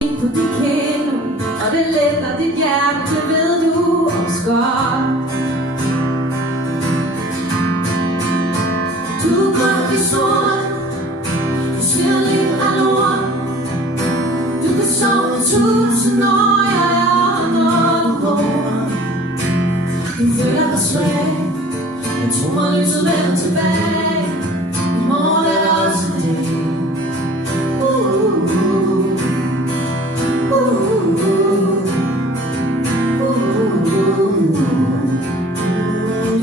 På dit kende, og det letter dit hjerte, det ved du også godt. Du går i sort, du siger lidt af ord. Du kan sove 1000 år, jeg er noget hård. Du føler dig svag, men tro mig, lyset vender tilbage. I morgen er der også en dag.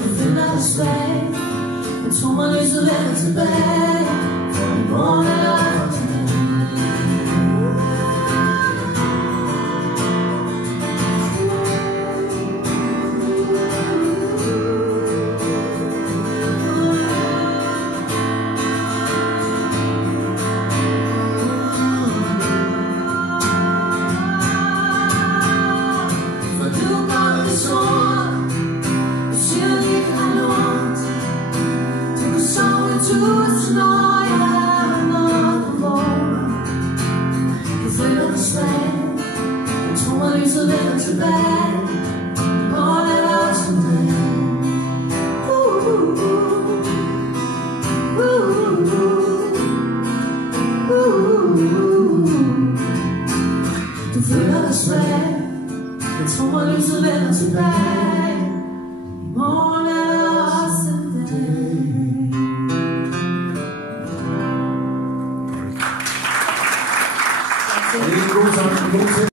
Du føler dig svag, men tro mig, lyset vender tilbage. For i morgen er der også en dag. Tusind år, jeg er noget hård. Du føler dig svag, men tro mig, lyset vender tilbage. I morgen er der også en dag. Du føler dig svag, men tro mig, lyset vender tilbage. I morgen er der også en dag. Det er en god sang.